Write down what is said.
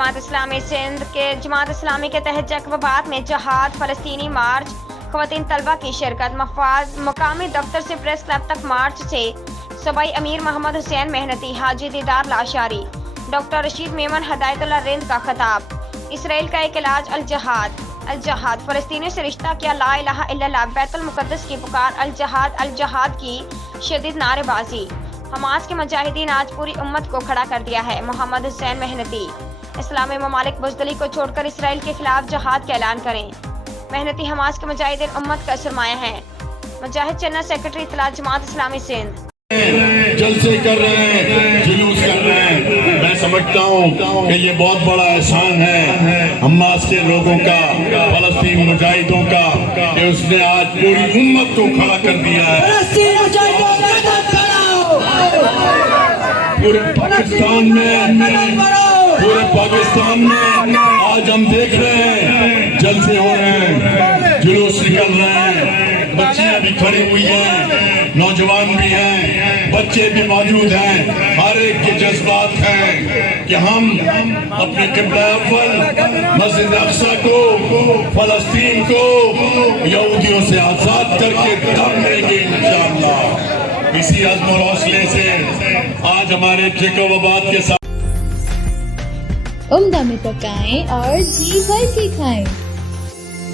जमात इस्लामी सिंध के तहत जैकबाबाद में जहाद फलस्तीनी मार्च, ख़वातीन तलबा की शिरकत। मकामी दफ्तर से प्रेस क्लब तक मार्च से सूबाई अमीर मोहम्मद हुसैन मेहनती, हाजी दीदार लाशारी, डॉक्टर रशीद मेमन हदायतुल्लाह रिंद का खिताब। इसराइल का एक इलाज अल जहाद, फ़लस्तीनियों से रिश्ता किया ला इलाहा इल्लल्लाह, बैतुल मुक़द्दस की पुकार अल जहाद की शदीद नारेबाजी। हमास के मुजाहिदीन आज पूरी उम्मत को खड़ा कर दिया है। मोहम्मद हुसैन मेहनती, इस्लामी ममालिक बुज़दिली को छोड़कर इसराइल के खिलाफ जहाद का ऐलान करें। मेहनती हमास के मुजाहिदीन उम्मत का सरमाया है। मुजाहिद चन्ना, सेक्रेटरी इत्तलात जमात इस्लामी सिंध। जलसे कर रहे हैं, जुलूस कर रहे हैं। मैं समझता हूँ कि ये बहुत बड़ा एहसान है हमास के लोगों का, फलस्तीन मुजाहिदों का, कि उसने आज पूरी उम्मत को खड़ा कर दिया है। पूरे पाकिस्तान में आज हम देख रहे हैं जलसे हो रहे हैं, जुलूस निकल रहे हैं, बच्चियां भी खड़ी हुई हैं, नौजवान भी हैं, बच्चे भी मौजूद हैं। हर एक के जज्बात हैं कि हम अपने क़िबला अव्वल मस्जिद अक़सा को, फलस्तीन को यहूदियों से आज़ाद करके दम देंगे इंशाअल्लाह। इसी अज़्म और हौसले से आज हमारे जैकबाबाद के साथ उम्दा में पकाएं और जी भर के खाएं।